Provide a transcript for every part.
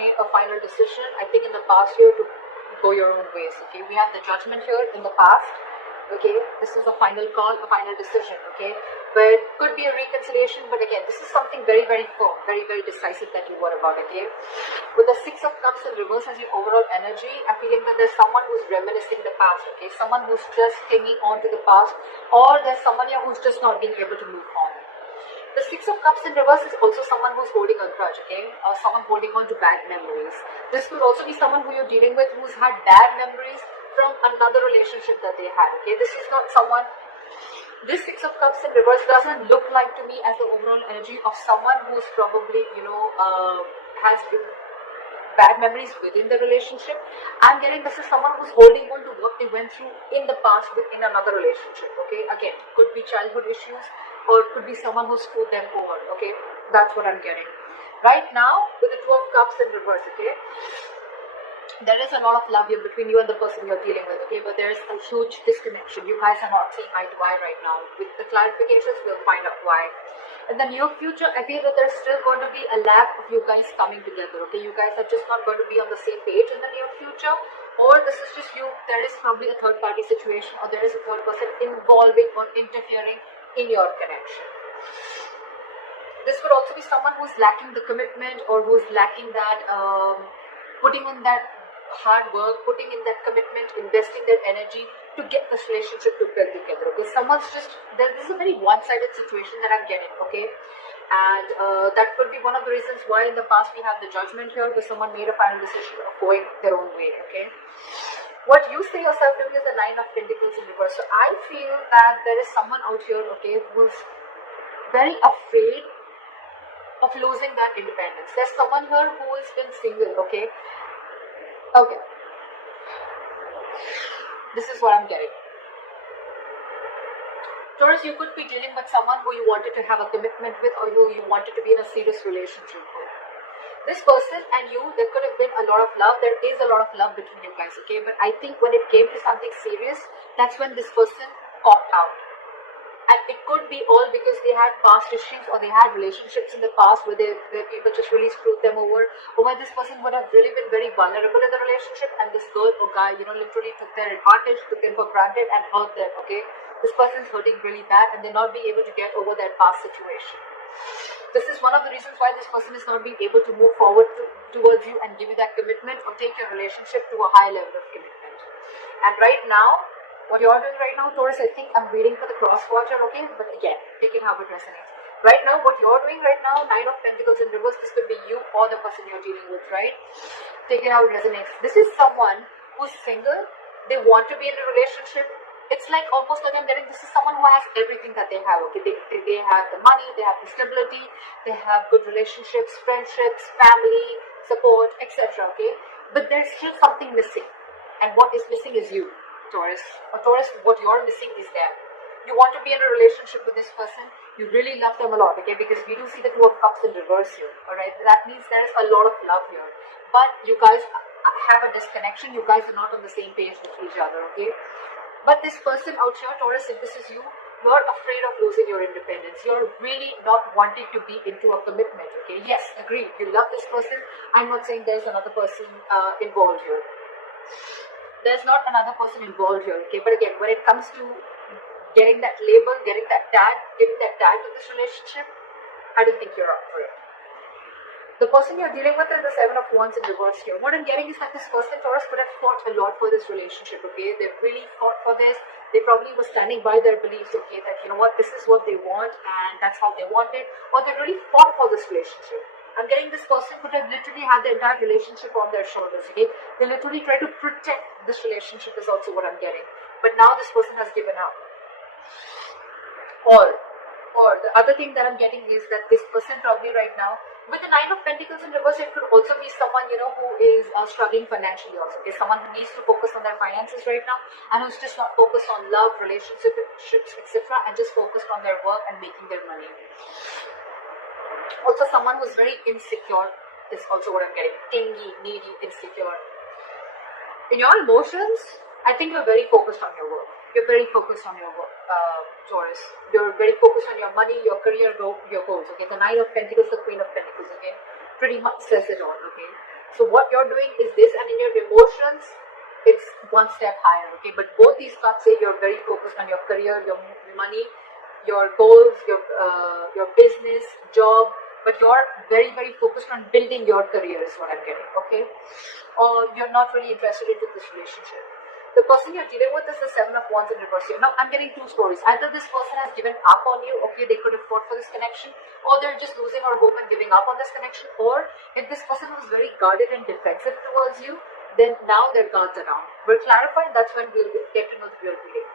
made a final decision, I think, in the past year to go your own ways. Okay, we have the Judgment here in the past. Okay, this is a final call, a final decision. Okay, but could be a reconciliation, but again, this is something very, very firm, very, very decisive that you were about. Okay, with the Six of Cups in reverse as your overall energy, I'm feeling that there's someone who's reminiscing the past. Okay, someone who's just clinging on to the past, or there's someone here who's just not being able to move on. The Six of Cups in reverse is also someone who's holding a grudge, okay? Someone holding on to bad memories. This could also be someone who you're dealing with who's had bad memories from another relationship that they had, okay? This is not someone... This Six of Cups in reverse doesn't look like to me as the overall energy of someone who's probably, has bad memories within the relationship. I'm getting this is someone who's holding on to what they went through in the past within another relationship, okay? Again, could be childhood issues, or it could be someone who screwed them over, okay? That's what I'm getting. Right now, with the Two of Cups in reverse, okay? There is a lot of love here between you and the person you're dealing with, okay? But there is a huge disconnection. You guys are not seeing eye to eye right now. With the clarifications, we'll find out why. In the near future, I feel that there's still going to be a lack of you guys coming together, okay? You guys are just not going to be on the same page in the near future. Or this is just you, there is probably a third party situation, or there is a third person involving or interfering in your connection. This could also be someone who's lacking the commitment, or who's lacking that putting in that hard work, putting in that commitment, investing that energy to get this relationship to build together. Because someone's just, this is a very one-sided situation that I'm getting, okay? And that could be one of the reasons why in the past we have the Judgment here, where someone made a final decision of going their own way, okay? What you see yourself doing is the Nine of Pentacles in reverse. So I feel that there is someone out here, okay, who's very afraid of losing that independence. There's someone here who has been single, okay? Okay. This is what I'm getting. Taurus, you could be dealing with someone who you wanted to have a commitment with, or who you wanted to be in a serious relationship with. This person and you, there could have been a lot of love. There is a lot of love between you guys, okay? But I think when it came to something serious, that's when this person caught out. And it could be all because they had past issues, or they had relationships in the past where people just really screwed them over, or where this person would have really been very vulnerable in the relationship, and this girl or guy, literally took their advantage, took them for granted, and hurt them, okay? This person's hurting really bad, and they're not being able to get over that past situation. This is one of the reasons why this person is not being able to move forward towards you and give you that commitment, or take your relationship to a high level of commitment. And right now, what you're doing right now, Taurus, I think I'm reading for the cross watcher, okay? But again, take it how it resonates. Right now, what you're doing right now, Nine of Pentacles in reverse, this could be you or the person you're dealing with, right? Take it how it resonates. This is someone who's single, they want to be in a relationship. It's like almost like I'm getting, this is someone who has everything that they have, okay? They have the money, they have the stability, they have good relationships, friendships, family, support, etc., okay? But there's still something missing. And what is missing is you, Taurus. Or Taurus, what you're missing is them. You want to be in a relationship with this person, you really love them a lot, okay? Because we do see the Two of Cups in reverse here, alright? That means there's a lot of love here. But you guys have a disconnection, you guys are not on the same page with each other, okay? But this person out here, Taurus, if this is you, you're afraid of losing your independence. You're really not wanting to be into a commitment, okay? Yes, agree, you love this person. I'm not saying there's another person involved here. There's not another person involved here, okay? But again, when it comes to getting that label, getting that tag to this relationship, I don't think you're up for it. The person you're dealing with is the Seven of Wands in reverse here. What I'm getting is that this person, Taurus, could have fought a lot for this relationship, okay? They really fought for this. They probably were standing by their beliefs, okay? That, you know what, this is what they want and that's how they want it. Or they really fought for this relationship. I'm getting this person could have literally had the entire relationship on their shoulders, okay? They literally try to protect this relationship is also what I'm getting. But now this person has given up. Or the other thing that I'm getting is that this person probably right now, with the Nine of Pentacles in reverse, it could also be someone, who is struggling financially also. Okay, someone who needs to focus on their finances right now, and who's just not focused on love, relationships, etc., and just focused on their work and making their money. Also, someone who's very insecure is also what I'm getting. Clingy, needy, insecure. In your emotions, I think you're very focused on your work. You're very focused on your work, Taurus. You're very focused on your money, your career, your goals, okay? The Nine of Pentacles, the Queen of Pentacles, okay? Pretty much says it all, okay? So what you're doing is this, and in your emotions, it's one step higher, okay? But both these cards say you're very focused on your career, your money, your goals, your business, job, but you're very, very focused on building your career is what I'm getting, okay? Or you're not really interested into this relationship. The person you're dealing with is the Seven of Wands in reverse here. Now, I'm getting two stories. Either this person has given up on you, okay, they could have fought for this connection, or they're just losing all hope and giving up on this connection, or if this person was very guarded and defensive towards you, then now their guards are down. We'll clarify, that's when we'll get to know the real reading.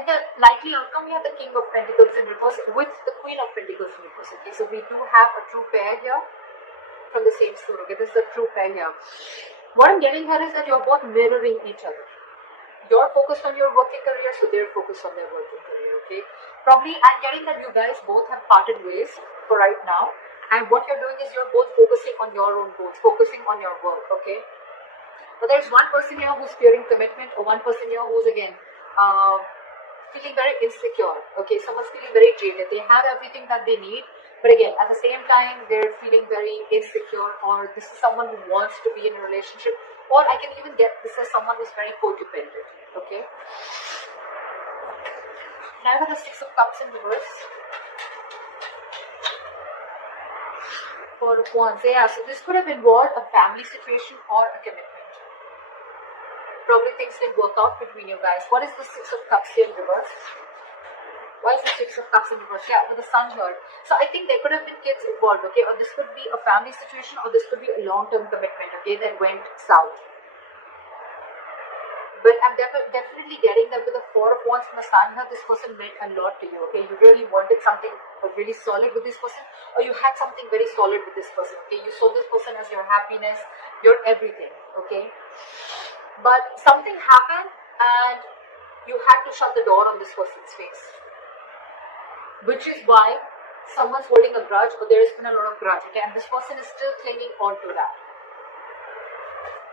In the likely outcome, we have the King of Pentacles in reverse with the Queen of Pentacles in reverse. Okay, so we do have a true pair here from the same story. Okay, this is a true pair here. What I'm getting here is that you're both mirroring each other. You're focused on your working career, so they're focused on their working career. Okay, probably I'm getting that you guys both have parted ways for right now, and what you're doing is you're both focusing on your own goals, focusing on your work. Okay, but there's one person here who's fearing commitment, or one person here who's again feeling very insecure. Okay, someone's feeling very jaded. They have everything that they need, but again, at the same time, they're feeling very insecure, or this is someone who wants to be in a relationship, or I can even get this as someone who's very codependent. Okay. Now I have the Six of Cups in reverse. Four of Wands. Yeah, so this could have involved a family situation or a commitment. Probably things didn't work out between you guys. What is the Six of Cups here in reverse? Why is the Six of Cups in reverse? Yeah, with the Sun here. So I think there could have been kids involved, okay? Or this could be a family situation, or this could be a long-term commitment, okay, that went south. But I'm definitely getting that with the Four of Wands and the Sun here, this person meant a lot to you, okay? You really wanted something really solid with this person, or you had something very solid with this person, okay? You saw this person as your happiness, your everything, okay? But something happened and you had to shut the door on this person's face. Which is why someone's holding a grudge, or there has been a lot of grudge, okay? And this person is still clinging on to that.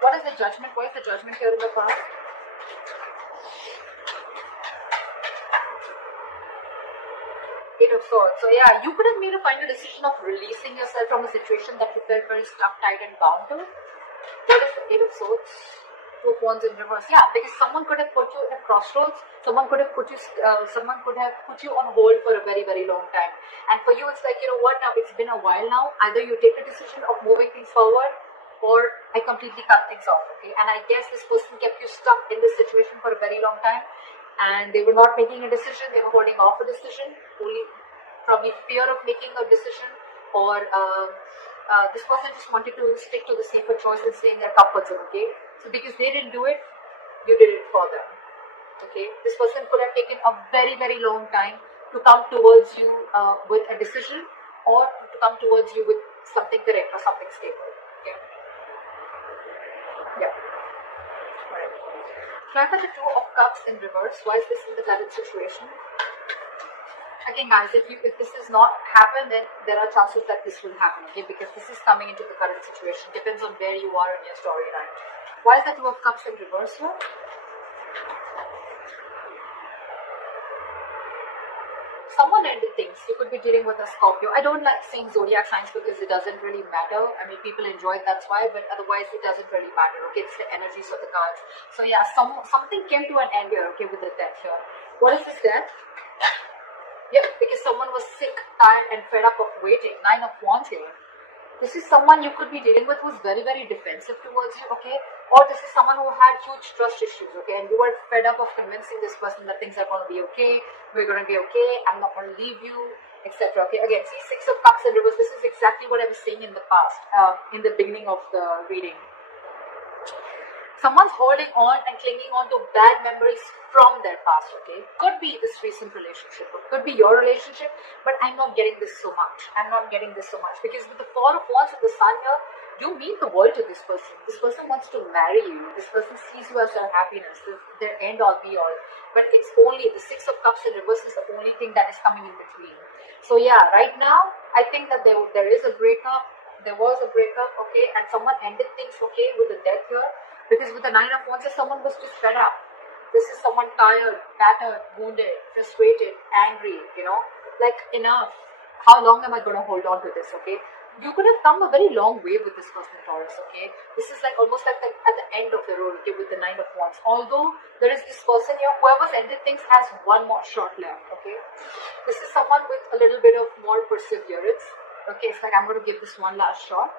What is the judgment? What is the judgment here in the card? Eight of Swords. So yeah, you could have made a final decision of releasing yourself from a situation that you felt very stuck, tight and bound to. What is the Eight of Swords? Two of Wands in reverse. Yeah, because someone could have put you in a crossroads. Someone could have put you on hold for a very, very long time. And for you, it's like, you know what? Now it's been a while now. Either you take a decision of moving things forward, or I completely cut things off. Okay. And I guess this person kept you stuck in this situation for a very long time, and they were not making a decision. They were holding off a decision, only probably fear of making a decision, or this person just wanted to stick to the safer choice and stay in their comfort zone. Okay. So because they didn't do it, you did it for them. Okay, this person could have taken a very, very long time to come towards you with a decision, or to come towards you with something correct or something stable. Okay. Yeah. Alright. So I have the Two of Cups in reverse. Why is this in the current situation? Again, guys, if this does not happen, then there are chances that this will happen. Okay, because this is coming into the current situation. Depends on where you are in your storyline. Why is the Two of Cups in reverse here? Someone ended things. You could be dealing with a Scorpio. I don't like saying zodiac signs because it doesn't really matter. I mean, people enjoy it, that's why, but otherwise it doesn't really matter. Okay, it's the energies of the cards. So yeah, something came to an end here, okay, with the death here. What is this death? Yep, because someone was sick, tired and fed up of waiting. Nine of Wands here. This is someone you could be dealing with who's very, very defensive towards you, okay? Or this is someone who had huge trust issues, okay? And you were fed up of convincing this person that things are going to be okay, we're going to be okay, I'm not going to leave you, etc. Okay, again, see, Six of Cups in reverse. This is exactly what I was saying in the past, in the beginning of the reading. Someone's holding on and clinging on to bad memories from their past, okay? Could be this recent relationship, or could be your relationship, but I'm not getting this so much. I'm not getting this so much because with the Four of Wands and the Sun here, you mean the world to this person. This person wants to marry you. This person sees you as their happiness, their end all be all. But it's only the Six of Cups in reverse is the only thing that is coming in between. So yeah, right now, I think that there is a breakup. There was a breakup, okay, and someone ended things, okay, with the death here. Because with the Nine of Wands, someone was just fed up. This is someone tired, battered, wounded, frustrated, angry, you know, like enough. How long am I going to hold on to this, okay? you could have come a very long way with this person, Taurus, okay? This is like almost like at the end of the road, okay, with the Nine of Wands. Although there is this person here, whoever's ended things has one more shot left, okay? This is someone with a little bit of more perseverance, okay? It's like I'm going to give this one last shot.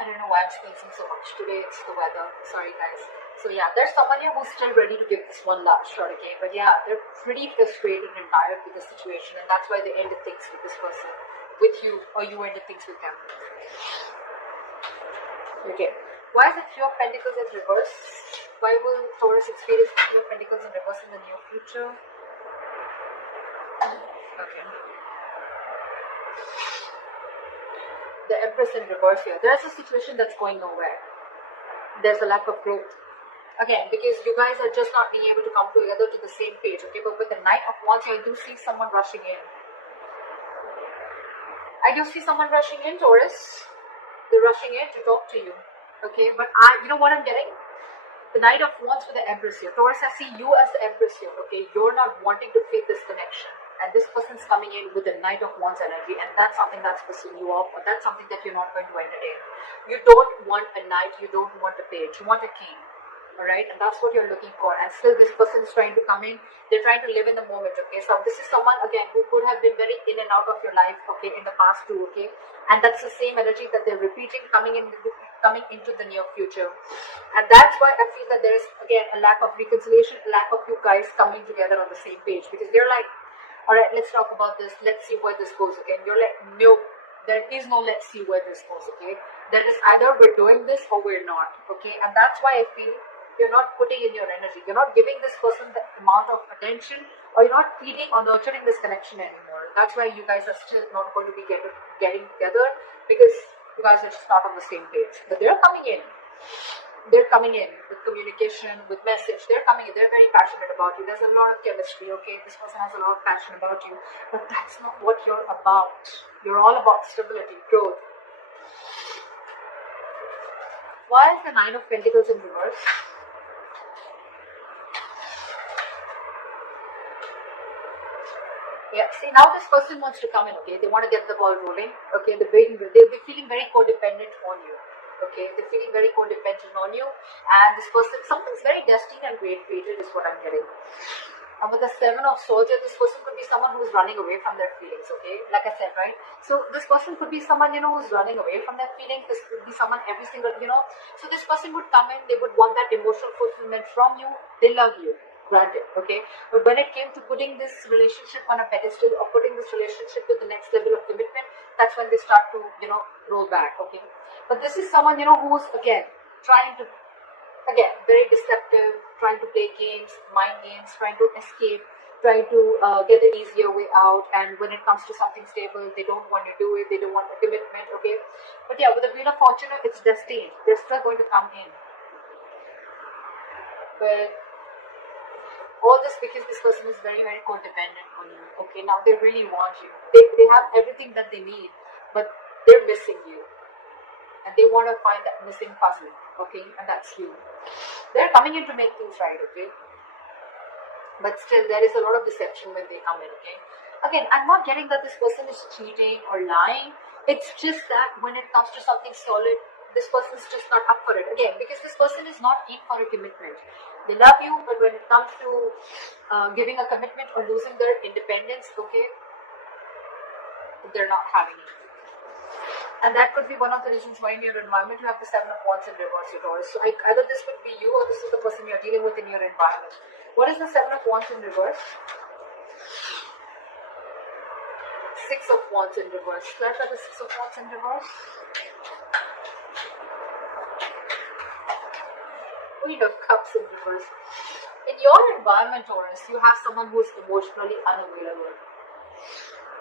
I don't know why I'm sneezing so much today. It's the weather. Sorry, guys. So yeah, there's someone here who's still ready to give this one last shot again. But yeah, they're pretty frustrated and tired with the situation, and that's why they ended things with this person, with you, or you ended things with them. Okay. Why is the Three of Pentacles in reverse? Why will Taurus experience the Three of Pentacles in reverse in the near future? Okay. The Empress in reverse here. There's a situation that's going nowhere. There's a lack of growth. Again, because you guys are just not being able to come together to the same page, okay? But with the Knight of Wands here, I do see someone rushing in. I do see someone rushing in, Taurus. They're rushing in to talk to you, okay? But you know what I'm getting? The Knight of Wands with the Empress here. Taurus, I see you as the Empress here, okay? You're not wanting to fake this connection. And this person's coming in with the Knight of Wands energy, and that's something that's pissing you off, or that's something that you're not going to entertain. You don't want a knight, you don't want a page, you want a king. Alright, and that's what you're looking for. And still this person is trying to come in. They're trying to live in the moment, okay? So this is someone, again, who could have been very in and out of your life, okay, in the past too, okay? And that's the same energy that they're repeating, coming into the near future. And that's why I feel that there's, again, a lack of reconciliation, a lack of you guys coming together on the same page. Because they're like, alright, let's talk about this, let's see where this goes, okay? And you're like, no, there is no let's see where this goes, okay? There is either we're doing this or we're not, okay? And that's why I feel you're not putting in your energy. You're not giving this person the amount of attention, or you're not feeding or nurturing this connection anymore. That's why you guys are still not going to be getting together, because you guys are just not on the same page. But they're coming in. They're coming in with communication, with message. They're coming in. They're very passionate about you. There's a lot of chemistry, okay? This person has a lot of passion about you. But that's not what you're about. You're all about stability, growth. Why is the Nine of Pentacles in reverse? Yeah, see, now this person wants to come in, okay? They want to get the ball rolling, okay? They'll be feeling very codependent on you, okay? They're feeling very codependent on you, and this person, something's very destined and great fated is what I'm getting. And with the Seven of Swords, this person could be someone who's running away from their feelings, okay? Like I said, right? So this person could be someone, who's running away from their feelings. This could be someone every single, So this person would come in, they would want that emotional fulfillment from you. They love you. Granted, okay, but when it came to putting this relationship on a pedestal, or putting this relationship to the next level of commitment, that's when they start to, roll back, okay. But this is someone, who's again trying to, very deceptive, trying to play games, mind games, trying to escape, trying to get the easier way out. And when it comes to something stable, they don't want to do it. They don't want the commitment, okay. But yeah, with the Wheel of Fortune, it's destined. They're still going to come in, but all this because this person is very, very codependent on you. Okay, now they really want you. They have everything that they need, but they're missing you. And they want to find that missing puzzle. Okay, and that's you. They're coming in to make things right, okay? But still, there is a lot of deception when they come in, okay? Again, I'm not getting that this person is cheating or lying. It's just that when it comes to something solid, this person is just not up for it. Again, because this person is not in for a commitment. They love you, but when it comes to giving a commitment or losing their independence, okay, they're not having it. And that could be one of the reasons why in your environment you have the Seven of Wands in reverse, Taurus. So either this could be you or this is the person you're dealing with in your environment. What is the Seven of Wands in reverse? Six of Wands in reverse. Clarify the Six of Wands in reverse. Queen of Cups in reverse. In your environment, Taurus, you have someone who is emotionally unavailable.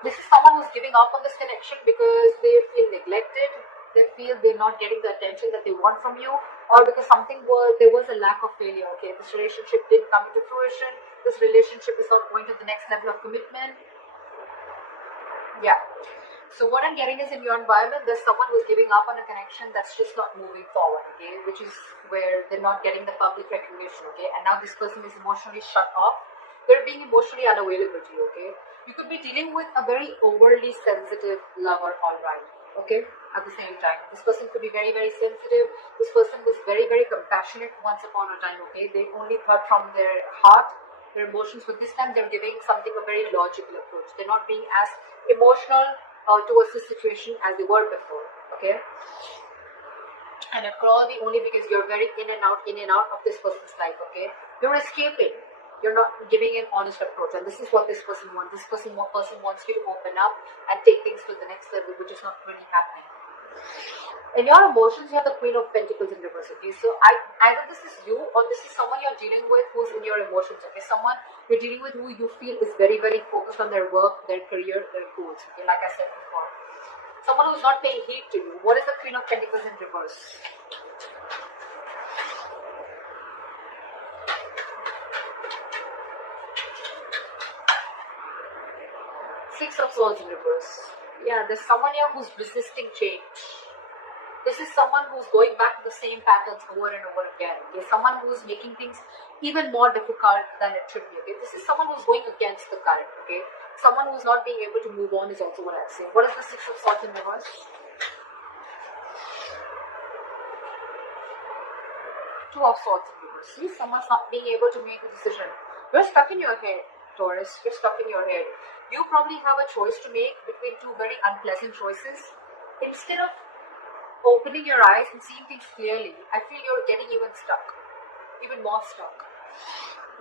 This is someone who's giving up on this connection because they feel neglected. They feel they're not getting the attention that they want from you, or because there was a lack of failure. Okay, this relationship didn't come into fruition. This relationship is not going to the next level of commitment. Yeah. So what I'm getting is in your environment, there's someone who's giving up on a connection that's just not moving forward, okay, which is where they're not getting the public recognition, okay, and now this person is emotionally shut off They're being emotionally unavailable to you, okay? You could be dealing with a very overly sensitive lover, alright, okay? At the same time, this person could be very, very sensitive. This person was very, very compassionate once upon a time, okay? They only thought from their heart, their emotions, but this time they're giving something a very logical approach. They're not being as emotional towards this situation as they were before, okay? And it could all be only because you're very in and out of this person's life, okay? You're escaping. You're not giving an honest approach, and this is what this person wants. This person wants you to open up and take things to the next level, which is not really happening. In your emotions, you have the Queen of Pentacles in reverse, okay? So either this is you or this is someone you're dealing with who's in your emotions, okay? Someone you're dealing with who you feel is very, very focused on their work, their career, their goals, okay? Like I said before. Someone who's not paying heed to you. What is the Queen of Pentacles in reverse? Six of Swords in reverse. Yeah, there's someone here who's resisting change. This is someone who's going back to the same patterns over and over again. Okay? Someone who's making things even more difficult than it should be. Okay? This is someone who's going against the current. Okay? Someone who's not being able to move on is also what I'm saying. What is the Six of Swords in reverse? Two of Swords in reverse. See, someone's not being able to make a decision. You're stuck in your head, Taurus. You're stuck in your head. You probably have a choice to make between two very unpleasant choices. Instead of opening your eyes and seeing things clearly, I feel you're getting even stuck, even more stuck.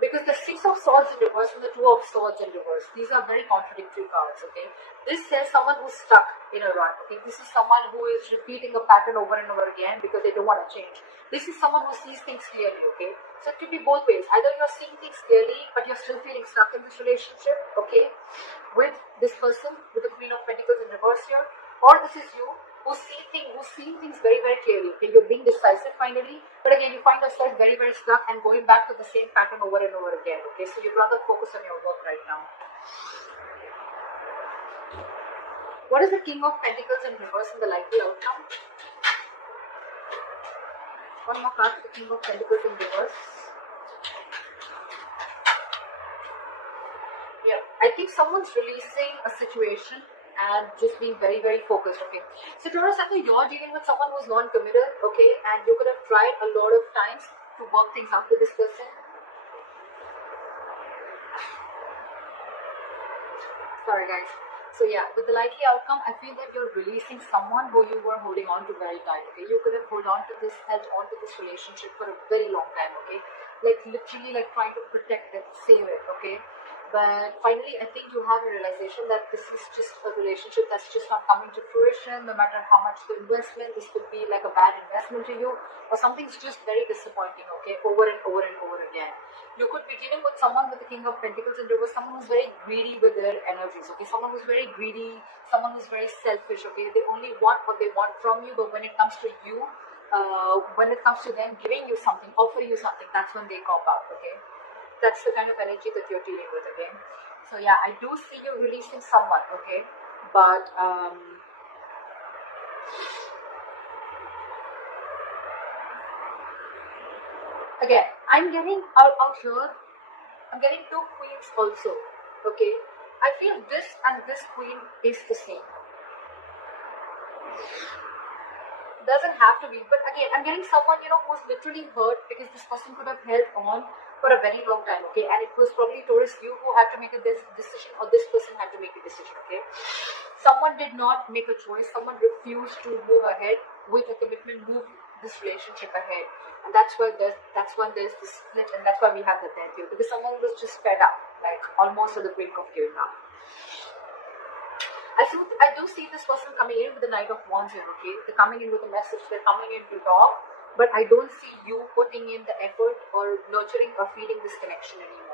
Because the Six of Swords in reverse and the Two of Swords in reverse, these are very contradictory cards, okay? This says someone who's stuck in a rut, okay? This is someone who is repeating a pattern over and over again because they don't want to change. This is someone who sees things clearly, okay? So it could be both ways. Either you're seeing things clearly, but you're still feeling stuck in this relationship, okay? With this person, with the Queen of Pentacles in reverse here, or this is you, who's seeing things very, very clearly. Okay, you're being decisive finally, but again, you find yourself very, very stuck and going back to the same pattern over and over again. Okay, so you'd rather focus on your work right now. What is the King of Pentacles in reverse in the likely outcome? One more card for the King of Pentacles in reverse. Yeah, I think someone's releasing a situation and just being very, very focused, okay? So Taurus, I know you're dealing with someone who's non-committal, okay? And you could have tried a lot of times to work things out with this person. Sorry guys. So yeah, with the likely outcome, I feel that you're releasing someone who you were holding on to very tight, okay? You could have held on to this relationship for a very long time, okay? Like literally like trying to protect it, save it, okay? But finally, I think you have a realization that this is just a relationship that's just not coming to fruition, no matter how much the investment. This could be like a bad investment to you, or something's just very disappointing, okay, over and over and over again. You could be dealing with someone with the King of Pentacles and reverse, someone who's very greedy with their energies, okay, someone who's very greedy, someone who's very selfish, okay, they only want what they want from you, but when it comes to you, when it comes to them giving you something, offering you something, that's when they cop out, okay. That's the kind of energy that you're dealing with, okay? So yeah, I do see you releasing someone, okay? But again, I'm getting out here, I'm getting two queens also, okay? I feel this and this queen is the same. Doesn't have to be, but again, I'm getting someone, who's literally hurt because this person could have held on for a very long time, okay? And it was probably Taurus, you who had to make a decision, or this person had to make a decision, okay? Someone did not make a choice. Someone refused to move ahead with a commitment, move this relationship ahead, and that's when there's this split, and that's why we have the death here, because someone was just fed up, like almost at the brink of giving up. I do see this person coming in with the Knight of Wands here, okay? They're coming in with a message, they're coming in to talk, but I don't see you putting in the effort or nurturing or feeding this connection anymore.